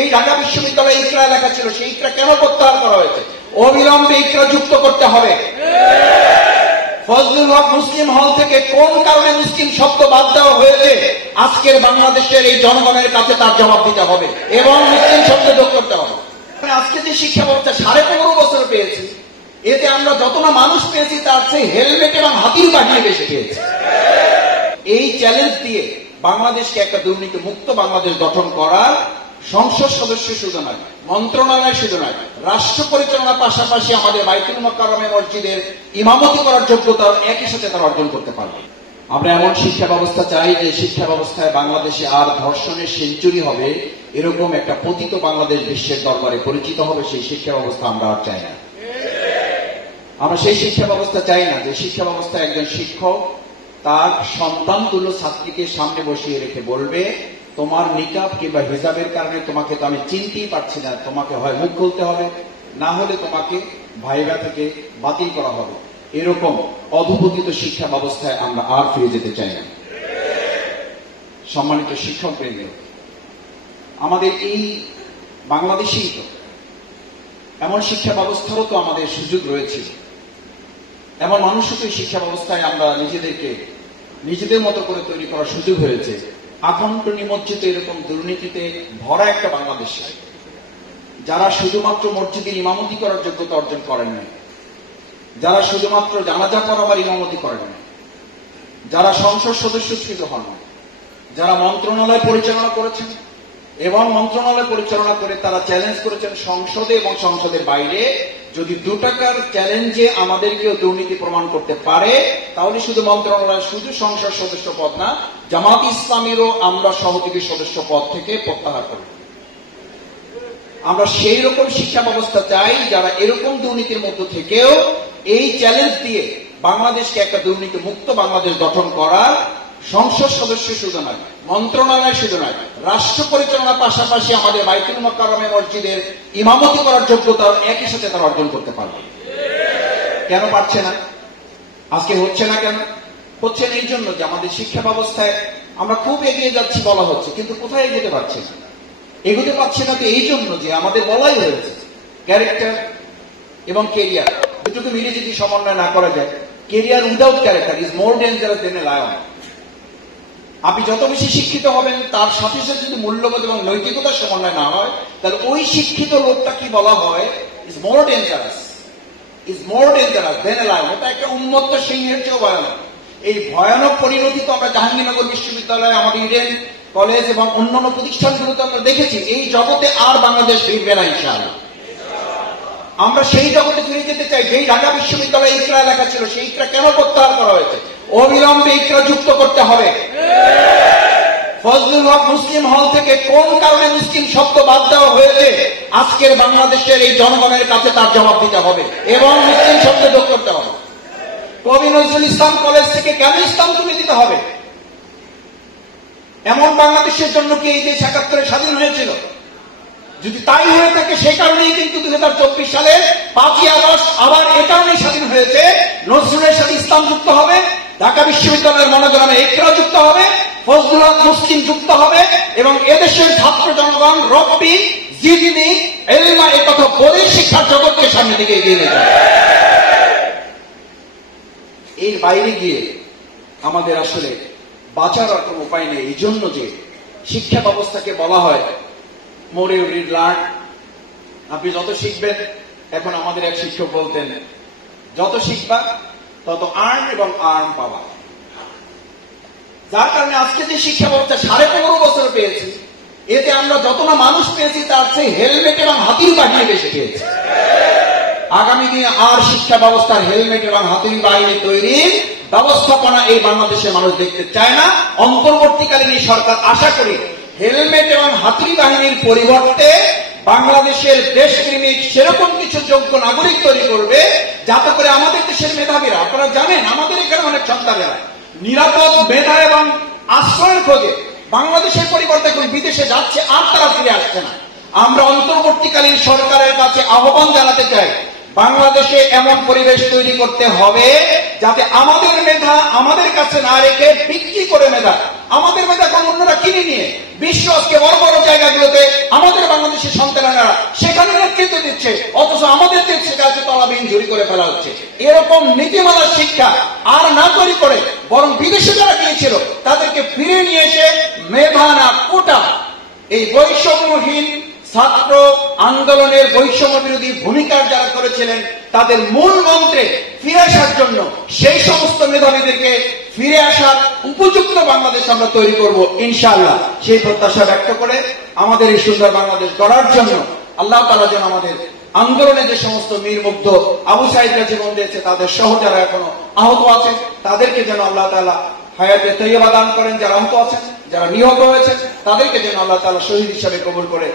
এই ঢাকা বিশ্ববিদ্যালয়ে ইকরা লেখা ছিল, সেই ইকরা কেন প্রত্যাহার করা হয়েছে? অবিলম্বে ইকরা যুক্ত করতে হবে। ফজলুল হক মুসলিম হল থেকে কোন কারণে মুসলিম শব্দ বাদ দেওয়া হয়েছে, আজকের বাংলাদেশের এই জনগণের কাছে তার জবাব দিতে হবে এবং মুসলিম শব্দ যোগ করতে হবে। আজকে যে শিক্ষা ব্যবস্থা 15.5 বছর পেয়েছি, এতে আমরা যত না মানুষ পেয়েছি তার চেয়ে হেলমেট এবং হাতির বাহিনী বেশি পেয়েছি। এই চ্যালেঞ্জ দিয়ে বাংলাদেশকে একটা দুর্নীতি মুক্ত বাংলাদেশ গঠন করার সংসদ সদস্য শুধু নয়, মন্ত্রণালয় শুধু নয়, রাষ্ট্র পরিচালনার পাশাপাশি আমাদের বাইতুল মোকাররমে মসজিদের ইমামতি করার যোগ্যতা একই সাথে তারা অর্জন করতে পারবে। আমরা এমন শিক্ষা ব্যবস্থা চাই যে শিক্ষা ব্যবস্থায় বাংলাদেশে আর ধর্ষণের সেঞ্চুরি হবে, এরকম একটা পতিত বাংলাদেশ বিশ্বের দরবারে পরিচিত হবে। সেই শিক্ষা ব্যবস্থা আমরা আর চাই না। আমরা সেই শিক্ষা ব্যবস্থা চাই না যে শিক্ষা ব্যবস্থায় একজন শিক্ষক তার সন্তান তুল্য ছাত্রীকে সামনে বসিয়ে রেখে বলবে, তোমার নিকাব কিংবা হিজাবের কারণে তোমাকে তো আমি চিনতেই পারছি না, তোমাকে হয় মুখ খুলতে হবে, না হলে তোমাকে ভাইবা থেকে বাতিল করা হবে। এরকম অধপতিত শিক্ষা ব্যবস্থায় আমরা আর ফিরে যেতে চাই না। সম্মানিত শিক্ষক বৃন্দ, আমাদের এই বাংলাদেশেই তো এমন শিক্ষা ব্যবস্থারও তো আমাদের সুযোগ রয়েছে, এমন মানুষও তো শিক্ষা ব্যবস্থায় আমরা নিজেদের মতো করে তৈরি করার সুযোগ হয়েছে। আকণ্ঠ নিমজ্জিত এরকম দুর্নীতিতে ভরা একটা বাংলাদেশে যারা শুধুমাত্র মসজিদের ইমামতি করার যোগ্যতা অর্জন করেন নাই, যারা শুধুমাত্র জানাজা পড়াবার ইমামতি করেন নাই, যারা সংসদ সদস্য ছিল হন, যারা মন্ত্রণালয় পরিচালনা করেছেন এবং মন্ত্রণালয় পরিচালনা করে তারা চ্যালেঞ্জ করেছেন সংসদে এবং সংসদের বাইরে, যদি 2 টাকার চ্যালেঞ্জে আমাদেরকেও দুর্নীতি প্রমাণ করতে পারে, তাহলে শুধু মন্ত্রণালয়, শুধু সংসদ সদস্য পদ না, জামাত ইসলামীরও আমরা সহযোগী সদস্য পদ থেকে প্রত্যাহার করি। আমরা সেই রকম শিক্ষা ব্যবস্থা চাই যারা এরকম দুর্নীতির মধ্য থেকেও এই চ্যালেঞ্জ দিয়ে বাংলাদেশকে একটা দুর্নীতি মুক্ত বাংলাদেশ গঠন করার সংসদ সদস্য শুধু নয়, মন্ত্রণালয় শুধু নয়, রাষ্ট্র পরিচালনার পাশাপাশি আমাদের বাইতুল মোকাররমে মসজিদের ইমামতি করার যোগ্যতা একই সাথে তারা অর্জন করতে পারবে। কেন পারছে না? আজকে হচ্ছে না কেন? হচ্ছে না এই জন্য যে আমাদের শিক্ষা ব্যবস্থায় আমরা খুব এগিয়ে যাচ্ছি বলা হচ্ছে, কিন্তু কোথায় এগোতে পারছে না? এগোতে পারছে না তো এই জন্য যে আমাদের বলাই হয়েছে ক্যারেক্টার এবং কেরিয়ার দুটোকে মিলে যদি সমন্বয় না করা যায়, career without character is more dangerous then a lion. আপনি যত বেশি শিক্ষিত হবেন তার সাথে সাথে যদি মূল্যবোধ এবং নৈতিকতার সমন্বয় না হয়, তাহলে ওই শিক্ষিত লোকটা কি বলা হয়, is more dangerous then a lion. ওটা একটা উন্মত্ত সিংহের চেয়েও ভয়ানক। এই ভয়ানক পরিণতি তো আমরা জাহাঙ্গীরনগর বিশ্ববিদ্যালয়, আমাদের ইডেন কলেজ এবং অন্যান্য প্রতিষ্ঠানগুলোতে আমরা দেখেছি। এই জগতে আর বাংলাদেশ ফিরবে না ইনশাআল্লাহ। আমরা সেই জগতে ফিরে যেতে চাই যেই ঢাকা বিশ্ববিদ্যালয়ে ইকরা লেখা ছিল, সেই ইকরা কেন প্রত্যাহার করা হয়েছে? অবিলম্বে ইকরা যুক্ত করতে হবে। ফজলুল হক মুসলিম হল থেকে কোন কারণে মুসলিম শব্দ বাদ দেওয়া হয়েছে, আজকের বাংলাদেশের এই জনগণের কাছে তার জবাব দিতে হবে এবং মুসলিম শব্দ যোগ করতে হবে। কবি নজরুল ইসলাম কলেজ থেকে কেন ইসলাম তুলে দিতে হবে? এমন বাংলাদেশের জন্য কি এই দেশ ৭১ স্বাধীন হয়েছিল? যদি তাই হয়ে থাকে, সেই কারণেই কিন্তু 2024 সালের 5ই আগস্ট আবার এ কারণেই স্বাধীন হয়েছে। নজরুলের সাথে ইসলাম যুক্ত হবে, ঢাকা বিশ্ববিদ্যালয়ের মনোগ্রামে ইকরা যুক্ত হবে, ফজলুল হক মুসলিম যুক্ত হবে এবং এদেশের ছাত্র জনগণ রব্বি জিদনি ইলমা এ কথা বলে শিক্ষার জগৎকে সামনে দিকে এগিয়ে নিয়ে যাবে। এর বাইরে গিয়ে আমাদের আসলে বাঁচার আর কোনো উপায় নেই। এই জন্য যে শিক্ষা ব্যবস্থাকে বলা হয় মোর ইউ রিড লার্ন, আপনি যত শিখবেন, এখন আমাদের এক শিক্ষক বলতেন, যত শিখবা তত আর্ন এবং আর্ন পাবা। যার কারণে আজকে যে শিক্ষা ব্যবস্থা 15.5 বছর পেয়েছি, এতে আমরা যত না মানুষ পেয়েছি তার চেয়ে হেলমেট এবং হাতির বাহিনী বেশি পেয়েছি। আগামী দিনে আর শিক্ষা ব্যবস্থার হেলমেট এবং হাতুড়ি বাহিনী তৈরির ব্যবস্থাপনা এই বাংলাদেশের মানুষ দেখতে চায় না। অন্তর্বর্তীকালীন এই সরকার আশা করি হেলমেট এবং হাতুড়ি বাহিনীর পরিবর্তে বাংলাদেশের দেশপ্রেমিক সেরকম কিছু যোগ্য নাগরিক তৈরি করবে, যাতে করে আমাদের দেশের মেধাবীরা, আপনারা জানেন আমাদের এখানে অনেক সন্তানেরা নিরাপদ মেধা এবং আশ্রয়ের খোঁজে বাংলাদেশের পরিবর্তে এখন বিদেশে যাচ্ছে, আর তারা ফিরে আসছে না। আমরা অন্তর্বর্তীকালীন সরকারের কাছে আহ্বান জানাতে চাই, বাংলাদেশে এমন পরিবেশ তৈরি করতে হবে যাতে আমাদের মেধা আমাদের কাছে না রেখে বিক্রি করে মেধা, আমাদের মেধা এখন অন্যরা কিনে নিয়ে বিশ্ব আজকে বড় বড় জায়গাগুলোতে আমাদের বাংলাদেশ তৈরি করে ফেলা হচ্ছে। এরকম নীতিমালার শিক্ষা আর না তৈরি করে বরং বিদেশে যারা গিয়েছিল তাদেরকে ফিরে নিয়ে এসে মেধা না কোটা, এই বৈষম্যহীন ছাত্র আন্দোলনের বৈষম্য বিরোধী ভূমিকা যারা করেছিলেন তাদের মূল মন্ত্রে ফিরে আসার জন্য সেই সমস্ত মেধাবীদেরকে ফিরে আসার উপযুক্ত বাংলাদেশ আমরা তৈরি করব ইনশাআল্লাহ। সেই প্রত্যাশা ব্যক্ত করে আমাদের এই সুন্দর বাংলাদেশ গড়ার জন্য আল্লাহ তাআলা যেন আমাদের আন্দোলনে যে সমস্ত মীর মুগ্ধ আবু সাঈদরা জীবন দিয়েছে তাদের সহ যারা এখনো আহত আছে তাদেরকে যেন আল্লাহ তাআলা হায়াতে তৈয়বা দান করেন, যারা আহত আছেন, যারা নিহত হয়েছে তাদেরকে যেন আল্লাহ তাআলা শহীদ হিসাবে কবুল করে।